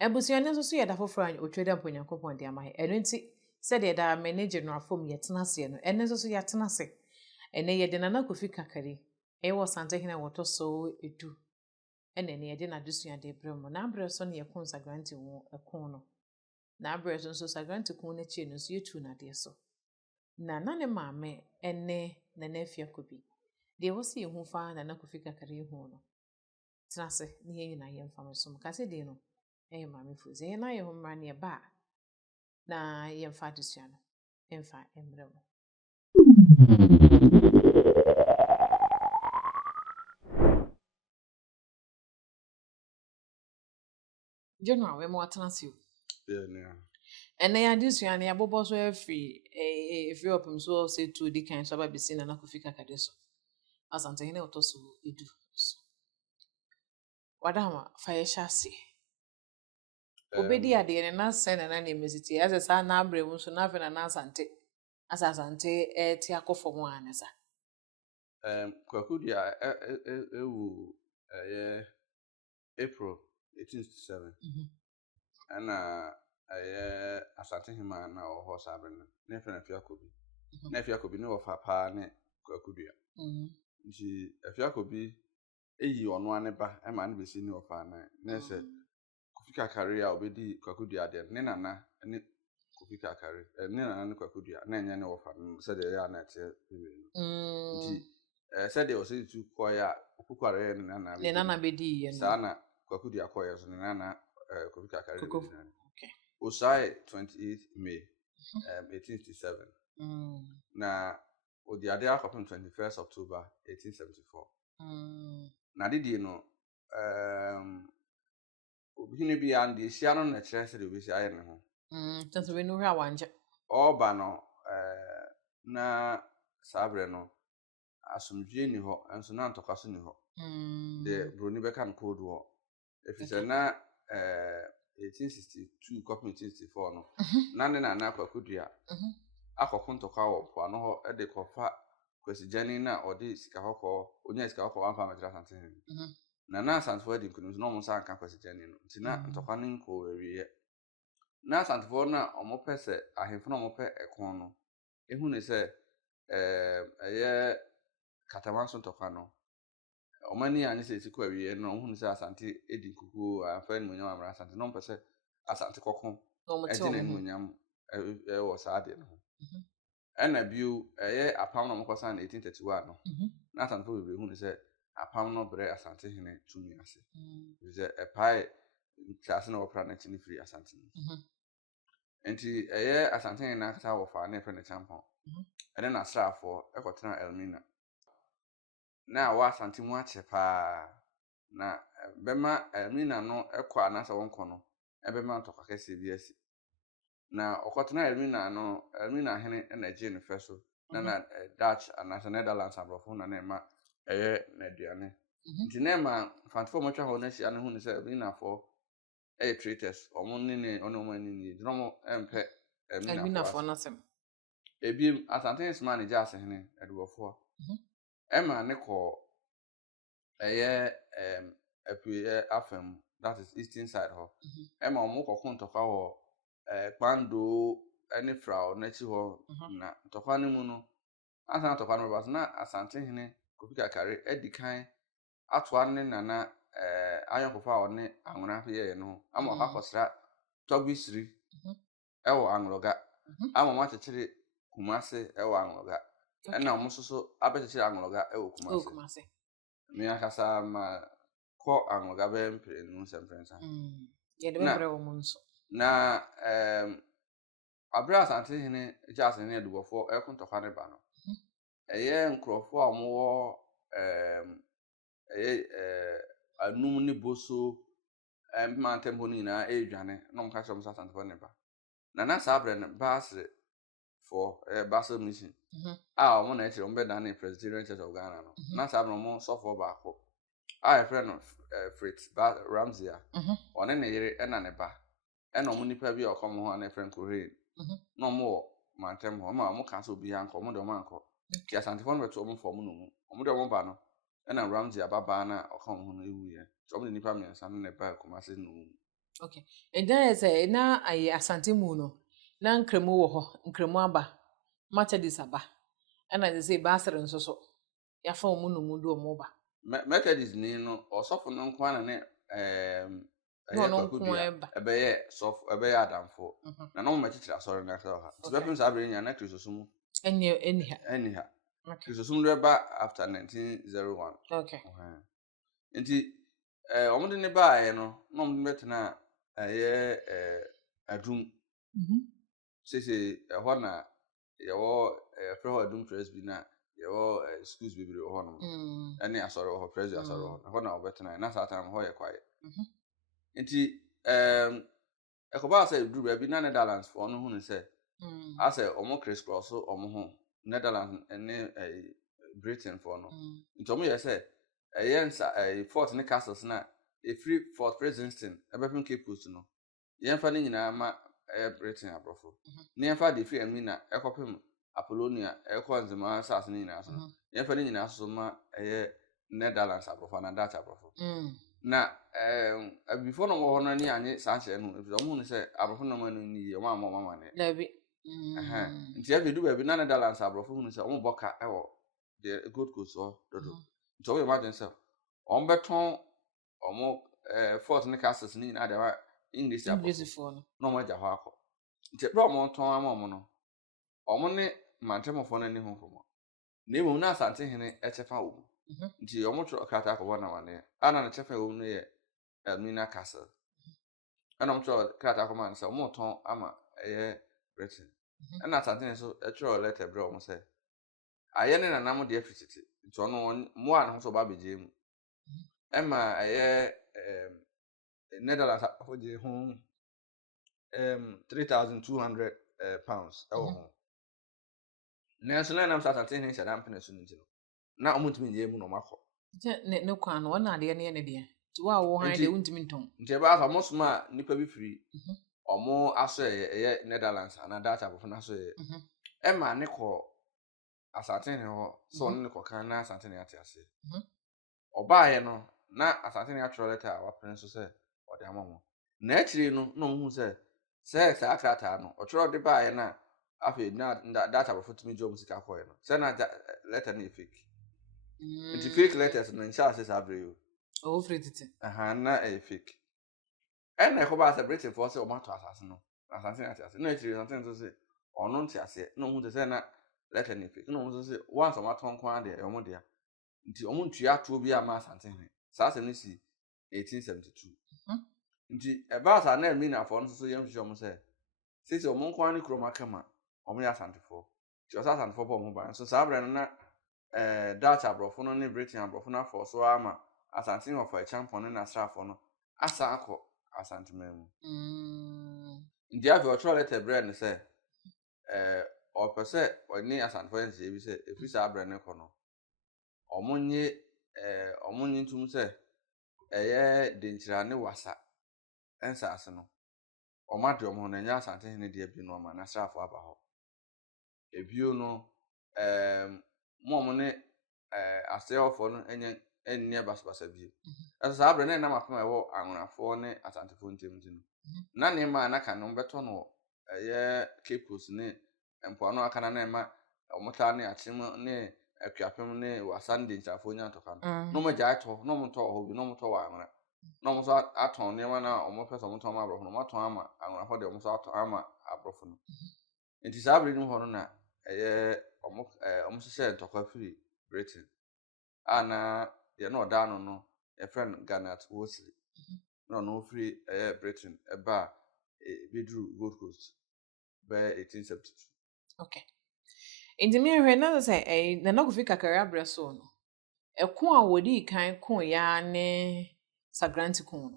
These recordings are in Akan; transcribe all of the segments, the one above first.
Ebusuane nso so yɛ da foforɔ a otweda mponyankopɔn de ama yɛ. Ɛno nti sɛdeɛ da manage no afom yɛtena ase no. Ɛno nso so yɛatena ase. Ɛnɛ yɛde Nana KOFI kakari. Ɛwɔ Asante hene wɔtɔ so edu. Ɛnɛ ne yɛde n'adesua de brɛ mu. Na abrɛ so ne yɛkon sagranti wo ɛkon no. Na abrɛ so nso sagranti kon n'akyi no nso yɛtu n'adeɛ so. Na ne maame ɛne Nana Afiakobi. Deɛ wɔsi yɛn ho fa Nana KOFI kakari ho no. Tena ase ne yɛn nyinaa yɛmfa mo so. Kase de no ɛyɛ maame fuzi. Yɛn na yɛ ho mmra ne ba na yɛmfa adesua no. Yɛmfa mbrɛ mu. General, we mo atena ase o. Yeah. Ɛnɛ yɛ adesua ne yɛabobɔ so efiri opem so say to di kan so aba besi Nana KOFI kakade so. Asante hene wɔtɔ so edu so. Wadama fa yɛ hyase. Obedi ade ne na sɛ na na emesiti ase sa na abrɛ mu so na afa na Asante. Asante ti akɔfo mu anesa. Kwakudia ewu April 1867. And Asante hima na oho sabena. Ne fe na Afiakobi. Na Afiakobi ne ofa pa ne Kwakudia. Nti Afiakobi eyi ono ane ba e ma ne besi ne ofa na. Na se KOFI kakari a obedi Kwakudia de ne nana ne KOFI kakari. Ne nana ne Kwakudia na enya ne ofa no se de ya na te nti said there was a two choir, Kukware and Nana bedi ye no. Sana Kwakudia choirs and Nana KOFI kakari. Okay. Osai 28th May 1867. Na the other happened 21st October 1874. Na did you know Obini be and the Sianon na chance to be iron home. Since we know how one All bano na Sabreno. Asumdwe ni ho enso na ntokwaso ni ho the broni beka no cold war if it's na 1862 copy 1864 no na ne na Kwakudia akọkọ ntokwa wo po ano ho e de kofa kwasigani na odi sika hokọ onya sika hokọ wanfa madra Asante na Asante fo di nkunu no mo sa anka kwasigani no nti na ntokwa ne nko awiye na Asante fo na omopese ahemfo na omope ekon no ehu ne se eye Katamanso tokano. Omani ani se siku awie no hu se Asante edi kuku afa ni munyam amra Asante no mpese Asante kokon ejine ni munyam wo saade no. Ena biu apam no mkosa na 1831 no. Na Asante fo bebre hu se apam no bre Asante hene tumi ase. Ze epai class na opera na chini free Asante. Enti Asante hene na kasa wo fa na friend champon. Ene na srafo ekotena Elmina. Na wa Asante mu ache pa na bema Elmina no ekọ anasa wonko no ebema ntokwa kese bi asi na okotena Elmina hene na je no feso na Dutch anasa Netherlands abrofo na ma na aduane nti na ma fantfo mo twa ho na sia ne hu ne se Elmina fo traitors omo ne ono mo ni dromo empe Elmina fo na sem ebi Asante nsema ne ja ase hene edwofo Emma Nico afem that is eastern side ho Emma omoko kontokwa wo Kwando any frau na chi ho na tokwa ne mu no asa tokwa no ba na Asante hene KOFI kakari edikan atwa ne nana ayonkofa o ne anwona ye no ama akosra togbisiri ewo anloga ama ma chechiri Kumase ewo anloga ena omusoso abechechiri anloga ewo Kumase mi akasa ma ko anloga be mpre nu semprensa ye de bebre wo munso na abra Asante hene jase ne edubofo ekontokwa ne ba no nkrofo a mo anum ne boso mantem ni na edwane no mka chom Asante fo ne ba na sabre ne basre for Basel mission mo na echere mbe na Presbyterian Church of Ghana no na sabre mo so for ba ko friend of Fritz Ramsey one ne yere na ne ba ena mo nipa bi okom ho na friend Korean no mo mantem ho ma mo kan so bi anko mo de mo anko ki Asante fo no beto mo fo mo no mo de mo ba no ena Ramsey ababa na okom ho no ewu ye so mo nipa miensa no ne ba Kumase no Okay. And then say na ayi Asante mu no. Na nkremu wo ho, nkremu aba. Methodist aba. And I say basere nso so. Ya fa omu no mu do omu ba. Methodist ni no osofo no nkwa na ne No eye no kwakudua eba. ebeye sof ebeye adamfo na no machitira asori na ka ha ti bepem sa abere nya na kristosom eniha Okay. kristosom do ba after 1901 Okay. nti omo de ne ba aye no no mo betena eye adum sese ho na yewo freho adum presby na yewo schools bibiri ho no ene asori ho presby asori ho na obetena na sa time ho ye kwaye nti ekoba say duru ba bi na Netherlands for no hu ne say ase omo Chris Cross omo ho Netherlands ene Britain for no nti omo ye say yensa fort ne castles na free Fort Princeton ebepin Cape Coast no yenfa ne nyina ma Britain abrofo ne yenfa de free ami na ekopem Apollonia ekonzema sas ne nyina so no yenfa ne nyina so ma Netherlands abrofo na Dutch abrofo na before no wo no ni anye sanche no ebi omo ne say abrofo no ma no ni o ma mama ne Labi. nti ya bedu ba bi na Netherlands abrofo hu ne say omo boka ewo the Gold Coast so dodo nti o imagine say on beton omo fort ne castles ni na de English abrofo no mo ja ho akọ nti bro mo ton ama omo no omo ne mantemofo no ni ho komo na emu na Asante hene echefa wo nti omo tro kata akọ na wane ana na chefa wo no ye Elmina Castle ana omo tro kata akọ man say omo ton ama Britain ana Asante so tro letter bro omo say aye ne na nam de afititi nti ono mo an ho so ba beje mu ema Netherlands afoje ho 3,200 pounds ewo ho Nanso na nam Asante hene sha dan pene so nti no na omo ntimi nje mu no makọ ne kwa no na de ne de ti wa wo han de untimi nton nti ba so mo soma nipa bi firi omo aso Netherlands ana Dutch abofo na so ema ne ko Asante hene ho so ne ko kan na Asante hene ate ase oba ye no na Asante hene atro letter a wa pene so se o de amamo na akiri no no hu se sa akrata no o tro de ba ye na afi na Dutch abofo timi jom sika ko ye no se na letter na fake nti fake letters no insha se sabre yo o frititi na fake ena ko ba se Britain for se o ma to asase no Asante ate ase na akiri Asante so se ono nti ase no hu se na letter na fake no hu se once o ma ton kwa de o mo de nti omo ntua to bi ama Asante hene sa se no si 1872 nti eba sa na mi na for no so yam hwehwe omo se sisi omo nkwa ne kroma kama omo ya Asante for ti o sa Asante for bo omo ba so sa bre no na Dutch abrofo no ne Britain abrofo na for so ama Asante of a champion na strafo no asa akọ Asante memu nti afi o tro letter bre ne se o pese o ni Asante for nse bi se efi sa bre ne ko no omonye ntum se de nchira ne wasa ensa ase no omade omo na nya Asante hene de abi no ma na strafo aba ho ebio no mo ne ase ofo no enye basbasa bi eso sa abre na ma fama ewo anwonafo ne Asantefo ntem no na ne ma na ka no beto no Cape Coast ne empo no aka na ma omota ne achim ne akuapem ne wasande nchafo nya toka no mo ja ato no mo to ho bi no mo to wa anwona no mo so aton ne ma na omo pese omo to ma abrofo no mo aton ama anwonafo de omo so aton ama abrofo no nti sa abre ni ho no na omo se ntokwa firi Britain ana ye no da no e friend Ghana Wosley no free Britain eba bedru Gold Coast by 1872 okay indi mi hwe na say na KOFI kakara abreso no eko a wodi kan ko ya ne sagranti ko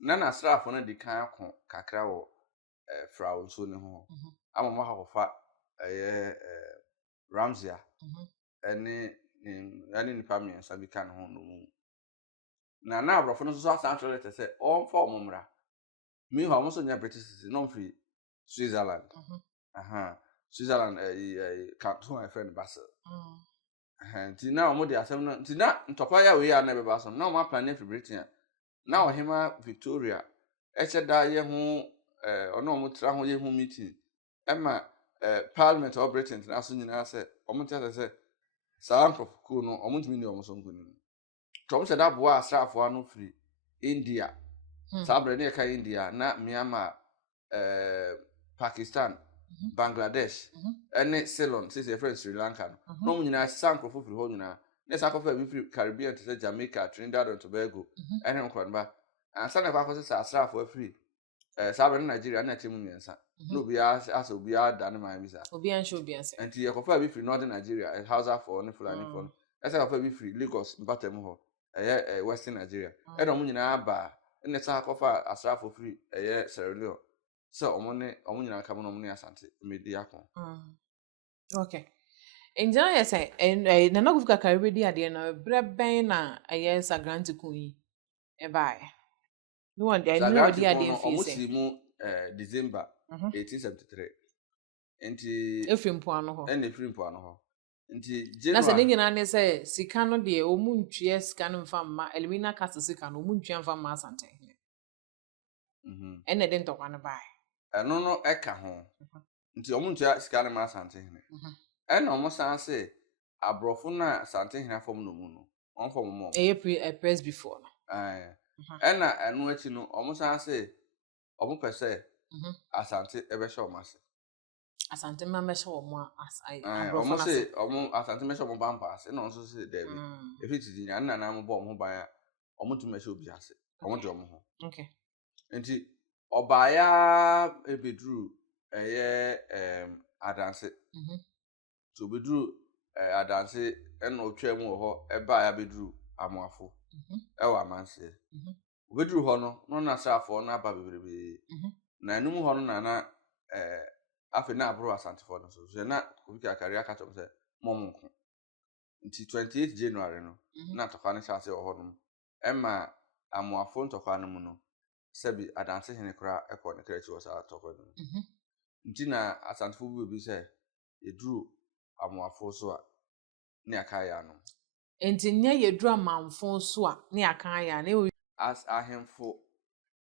no na strafo no di kan ko kakra wo frawo so ne ho amama ha kofa Ramsia ene nipa mi nsa bi kan ho no mu na abrofo no so Asante letter say on for omumra mi ho mo so nya British citizen no free Switzerland Switzerland canton my friend Basel nti na omo de asem no nti na ntokwa ya we ya na be Basel na omo plan na fi Britain na ohima Victoria eche da ye ho ono mo tra ho ye ho meeting ema parliament of Britain na so nyina se omo tia se sankrofku no omo ntimi ni omo so nkuni tom se da boa asrafo anu free India sabre ne ka India na Myanmar Pakistan Bangladesh ene Ceylon se friend Sri Lanka no mo nyina sankrofo free ho nyina ne sakofa bi free Caribbean to Jamaica Trinidad and Tobago ene nkwan ba ansa na kwa se asrafo free sabre Nigeria na chemu nyensa no bia asa obia da ne man bisa Obi an show bianse. anti yakofa bi free northern Nigeria Hausa for ne Fulani for esa yakofa bi free Lagos Mbatem ho western Nigeria no mo nyina ba ne sa yakofa asrafo free Sierra Leone so omo nyina ka mo no mo ne Asante Media kon Okay. Enja ya say na na kufika karibe di ade na bre ben na sa grant kun yi e bae. No one dey no di ade fi omo say. si mu December 1873 enti Efrim po ano ho. efrim po ano ho nti Na se January nyina ne say sika no de omu ntue sika no mfa ma elimina cast sika no omu ntue mfa ma Asante. Ene de ntokwa no bae. Eno no eka ho nti omo ntue sika no ma Asante hene ena omo san se abrofo na Asante hene afom no mu no on fom mo Press before no. ena eno achi no omo san se omo pese Asante ebe sha omo ase Asante ma me sha omo omo se omo Asante me sha omo bampa ase na onso se David efiti dinya na na mo bo omo ban omo tu me sha obi ase omo de omo ho okay nti obaya ebedru adanse so bedru adanse ena otwa mu ho eba ya bedru amoafo ewa amanse bedru ho no na safo na aba bebrebe na enum ho no na afi na abro Asante fo no so na KOFI KARIKARI aka chom se momonko nti 28 January no na tokwa ne chance ho no ema amoafo ntokwa no mu no sebi adanse hene kra ekọ ne kra chi wasa tokwa no nti na Asante fo bi se eduru amoafo so a ne aka ya no enti nya yeduru amanfo so a ne aka ya na as ahemfo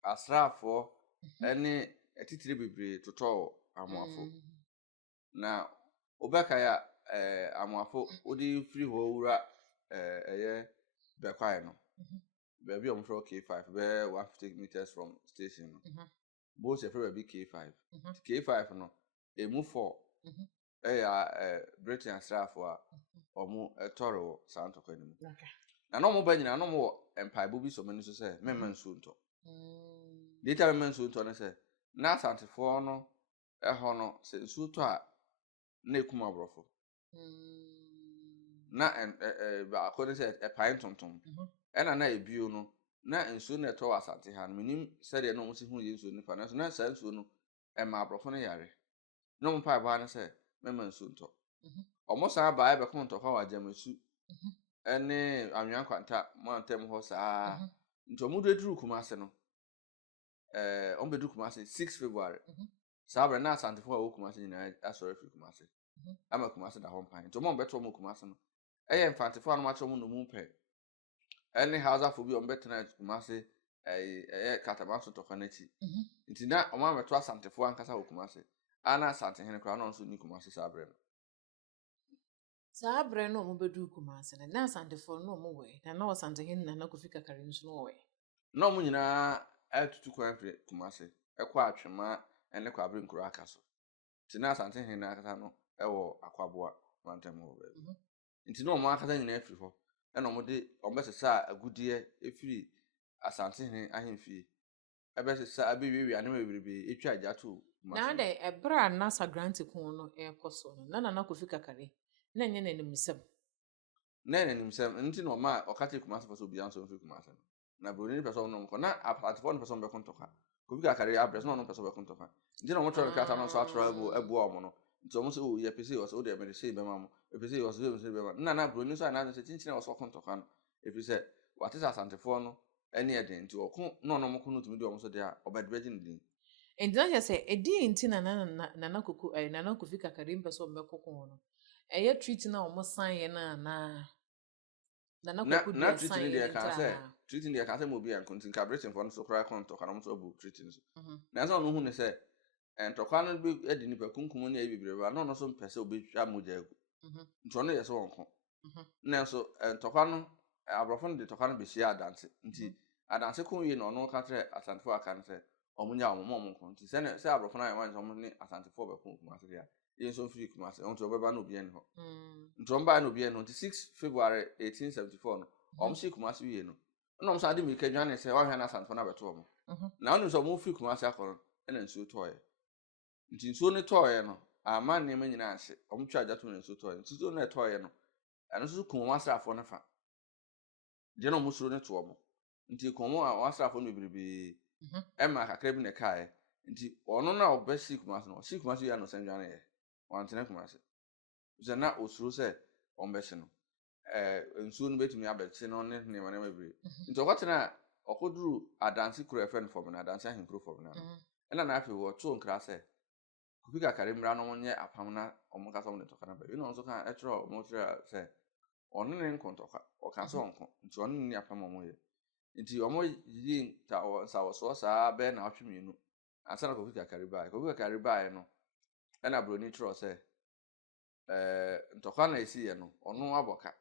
asrafo ene etitire bebre totọ amoafo na obeka ya amoafo odi free ho wura bekwai no be bi omfro K5 be 150 meters from station no bo se free be K5 K5 no emu 4 Britain asrafo a omo etoro santokwa ni na no mo ba nyina no mo empaibo bi so mani so se memma nsu nto data memma nsu nto ne se na Asante fo no eho no se nsu to a na ekuma abrofo na ba ko ne se epai tonton na ebio no na nsu na eto Asante ha no minim se de no mo si hu ye nsu ni fa na so na sa nsu no ema abrofo no yare no mo pai ba ne se memma nsu nto omo sa ba be ko nto kwa wajamasu ene anwan kwanta mo antem ho saa nti omo duru Kumase no on bedu Kumase 6 February sabre na Asante fo a wo Kumase nyina asore fi Kumase ama Kumase da ho mpan nti omo beto omo Kumase no Infante fo anu ma chomo no mu pe ene Hausa fo bi on betena Kumase katabanso to kanachi nti na omo ameto Asante fo ankasa wo Kumase ana Asante hene kwa no nso ni Kumase sabre no sabre no mo bedu Kumase na Asante fo no mo we na Asante hene na KOFI KARIKARI nso no we no mo nyina atutu kwa fre Kumase ekwa atwema ene kwa abre nkura aka so nti na Asante hene na akata no ewo akwaboa mantem ho be nti no mo akata nyina afiri ho ena mo de ombesesa agudie efiri Asante hene ahemfie ebesesa abewiwi ane bebrebe etwa ajato na de ebra na sa grant kun no ekoso no na KOFI KARIKARI na nye na nimisem nti no ma okate Kumase faso bia nso mfi Kumase na broni person no nko na Asante fo no person be kontoka KOFI KARIKARI abres no person be kontoka nti no mo tro kata no so atro abu omo no nti omo so ye pese o so de me say be mamo pese o so de be mamo na broni so na se chinchina o so kontoka no efi se watisa Asante fo no ene eden nti okun no mo ko no tumi de omo so de a obadbeji ndin enti na say edi nti na KOFI KARIKARI mpeso mbekoko no eye treat na omo san ye na na treating dey can say treating dey can say mo bi an kontin ka breathing for no so kra kon to kana so bu treating so na so no hu ne say ntokwa no be edi nipa kunkum na ebibre ba no so mpese obetwa moja egu nto no yeso wonko na so ntokwa no abrofo no de tokwa no be hia adanse nti adanse kon yi no no ka tre asantefo aka no say omunya omom nko nti se abrofo na yan so mo ni asantefo be kunkum ase dia yin so free kuma ase onto obeba no bi en ho ntromba no bi en ho 6 February 1874 no omsi kuma ase wie no no msa ade mi kadwane se wa hwa na asantefo na beto mo na onu so mo free kuma ase akoro na nsuo toye nti nsuo ne toye no ama ne manyina ase omtwa ajato na nsuo toye nsuo ne toye no eno so kuma asrafo na fa je no musuro ne to mo nti kuma asrafo no bibibi ema kakra bi ne kae nti ono na obesi kuma ase no si kuma ase ya no sendwane ye wantene kuma ase ze na osuro se ombese no nsuo no betumi abekye no ne ne mane mabire nti okwatena okoduru adanse kuro efen fom na adanse ahen kuro fom na ena na afi wo to nkra se KOFI KARIKARI mra no nye apam na omo ka so mo toka na ba no so kan etro mo tra se ono ne nkontoka o kan so onko nti ono ne apam mo ye nti omo yi ta sa wo so sa be na atwemienu ansa na KOFI KARIKARI ba no ena broni tro se ntokwa na esi ye no ono aboka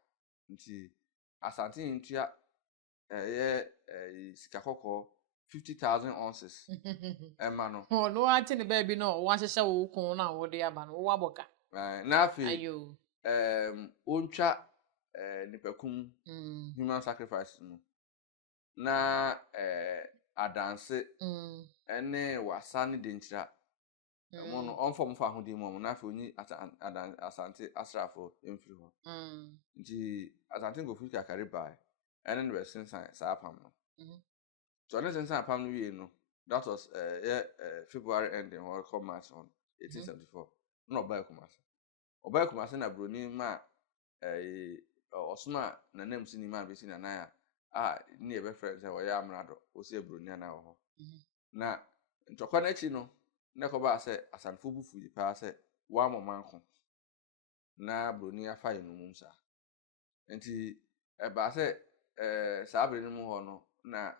nti Asante ntua sika kokko 50,000 ounces ema no no ati ne ba bi no wa hyehye wo kun na wo de aba no wo aboka na afi ayo ontwa nipakum human sacrifice no na adanse ene wasa ne dentira mo no onfom fa hodi mo na afi onyi Asante asrafo emfiri ho nti Asante KOFI KARIKARI ba ene ne besensan sa apam no so ne sensan apam no wie no that was February ending or come March on 1874 no oba kumase na broni ma osuma na nemsi ni ma besi na na ni ebe friend say oya amrado osi broni na ho na ntokwa na chi no na ko ba se asanfo bufu yi pa se wa momanko na broni afa yi no mumsa nti ba se sa broni mu ho no na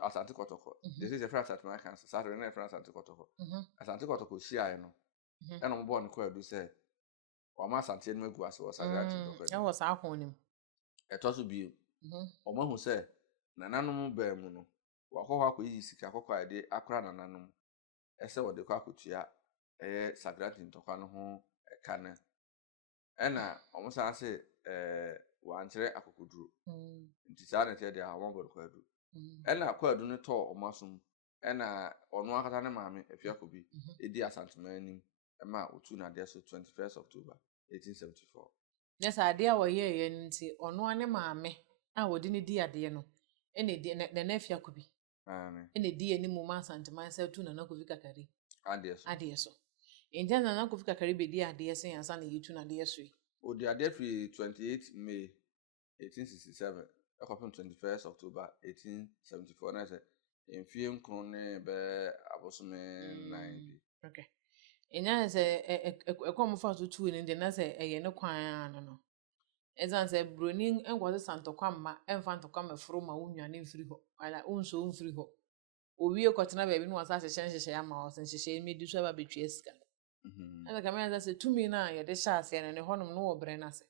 Asante kotoko this is a friend Asante man cancer Saturday na friend Asante kotoko shia no e no mo ko adu se o ma Asante no agu ase o sagrati kotoko e wo sa ahonim e to so bi o ma hu se nananom ba mu no wakọ akọ sika akọkọ ade akra nananom ese wo de kwa akotua sagrati ntokwa no ho kana ena omusa se wanchere akokoduro nti sa na te de awon god kwa adu ena kwa adu ne to omasum ena onu akata ne maame afia kobi edi Asante manim ema otu na de so 21st October 1874 yes ade a wo ye nti onu ane maame a wodi ne di ade no ena di na afia kobi ena di enimu ma Asante man se tu na KOFI KARIKARI ade so inja na KOFI KARIKARI be di ade sen ansa na yitu na ade so o di ade free 28 May 1867 akopun 21st October 1874 na se enfie nkron ne be abosome 9 okay enya se ekom fa so tu ni de na se eye ne kwan ano no ezan se broni engwaze santokwa mma emfa ntokwa mefro ma wunwane mfiri ho ala unso mfiri ho owie kotena ba bi no wasa hyehye ya ma wasa hyehye medi so ba betwe sika ala kamera za se tumi na ye de sha ase ne honom no wo bre na se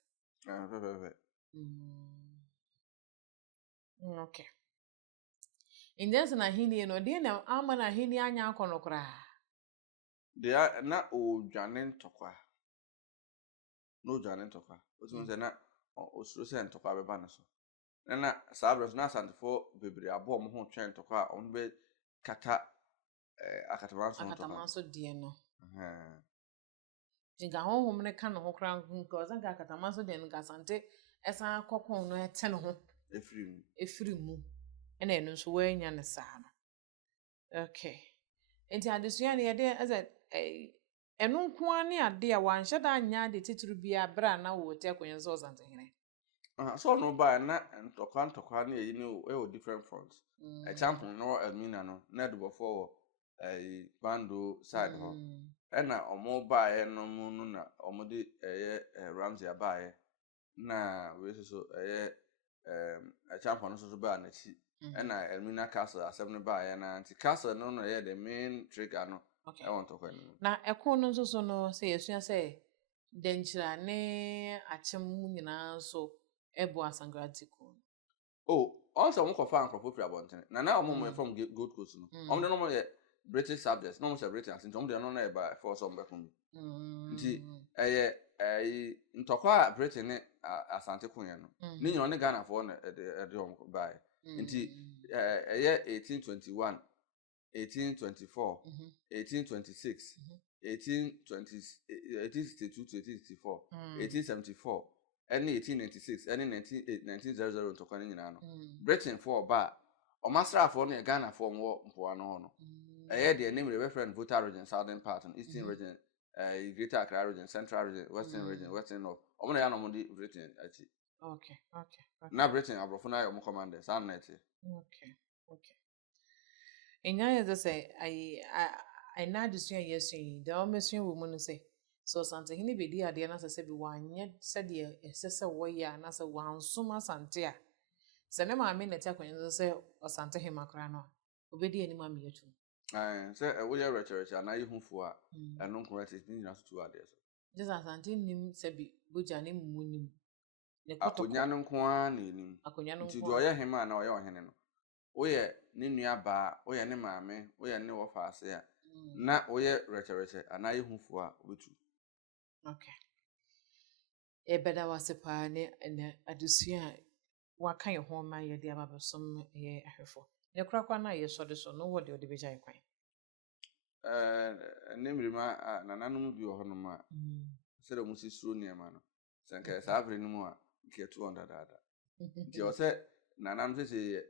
okay indense na hini no de na ama na hini anya akonokra de na o dwane ntokwa no dwane ntokwa otu nze na osuro se ntokwa be ba na so na sabres na Asantefo bebre abo mo ho twen ntokwa on be kata akatamanso de no jinga honhom ne ka no ho kra nko ozanga akatamanso de no Asante esa akokon no ete no ho efiri mu ena eno so wanya ne saa no okay enti adesuya ne yede eze eno nko ani ade a wanhye da anya de tituru bia bra na wo te akwenso Asante hene so no ba na ntokwa na eyi no e different fronts example no admina no na do before bando side ho ena omo ba no mu no na omo de Ramsey abaye na we so a champion so ba na chi na Elmina Castle asem ne ba ya na anti castle no the main trigger no I want to go na ekon no so no say yesua say denchira ne achem nyina so ebo asangrantiko also mo kofa ankropo free abonten na omo from Gold Coast no omo no mo British subjects no mo say British asint omo de no na e ba for some be kun nti ntokwa Britain ne Asante kunye no ni nyina ne Ghana for na de omo ba nti 1821 1824 1826 1862 to 1864 1874 and 1896 and 1900 to kwani nyina no Britain for ba o masra for na Ghana for mo mpoa no no the name the reference voter region southern part and eastern region greater Accra region central region western north o na ya no mo di Britain achi okay na Britain abrofo na yo mo commanders am na eti okay enya ye say I na disua yesu the omesua wo mu no say so Asante hini bedi ade na sese bi wanye sede esese wo ya na se wansom Asante a se ne maame na tia kwenye se Asante himakra no obedi ani maame yetu se wo ye rechereche na yehufo a eno nko ati ni na tutu ade so just Asante nim se bi boja ne munim ne akonya no nko a na enim nti do ye hema na oye ohene no wo ye ne nua ba wo ye ne maame wo ye ne wo faase a na wo ye rechereche ana yehufo a obetu okay ebeda wasepa ne adusua waka ye ho ma ye de ababesom ye ahwefo ne krakwa na ye so de so no wo de beja kwan ne mirima nananum bi wo hono ma se de musi suro niema no senka sa abre nimu a nke 200 dada nti o se nananum se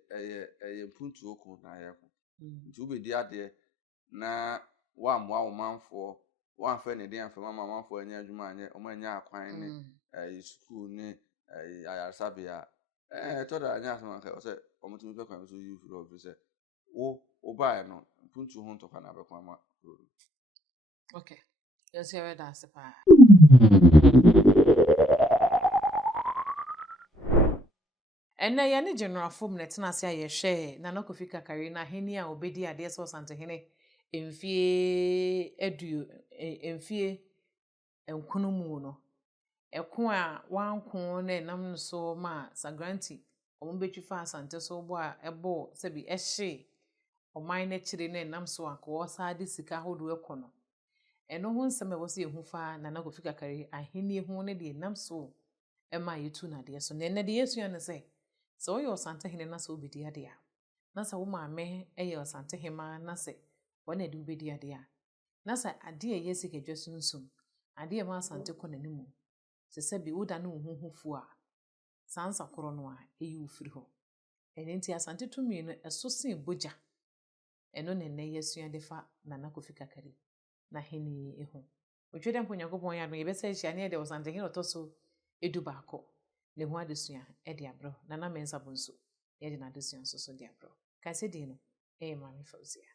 ye puntu oku na ye ko nti ubedi ade na wa mwa wo manfo wa fa ne de anfa mama manfo anya adwuma anye o manya akwan ne school ne ayarsabia to da anya asema ka o se o mutumi pe kwan so you furo of se wo ba no puntu ho ntoka na bekwa ma okay yes here that sepa ena ya ne general form na tena se aye hwe na na KOFI KARIKARI na heni a obedi ade so Asante hene emfie edu emfie enkunu mu no eko a wankon na nam so ma sagranti omo betwi fa Asante so bo a ebo se bi ehye oman na chire na nam so akọ saade sika hodo ekono eno ho nsem e wo se ehu fa na na KOFI KARIKARI aheni hu ne de nam so ema yetu na de so ne de yesu ya ne se so yo Asante hene na so obedi ade a na sa wo maame eye Asante hema na se wona de obedi ade a na sa ade ye sika dwasunsun ade ma Asante kọ nanimu se se bi woda no huhufu a sansa koro no a eyi ufiri ho enti Asante tumi no eso se boja eno ne yesu ade fa na na KOFI KARIKARI na heni ehu otwede mpo Yakobon ya no yebesa hia ne de Asante hene otoso edu baako le ho adesua e de abro na na mensa bonso ye de na adesua so de abro ka se di no e ma mi fauzia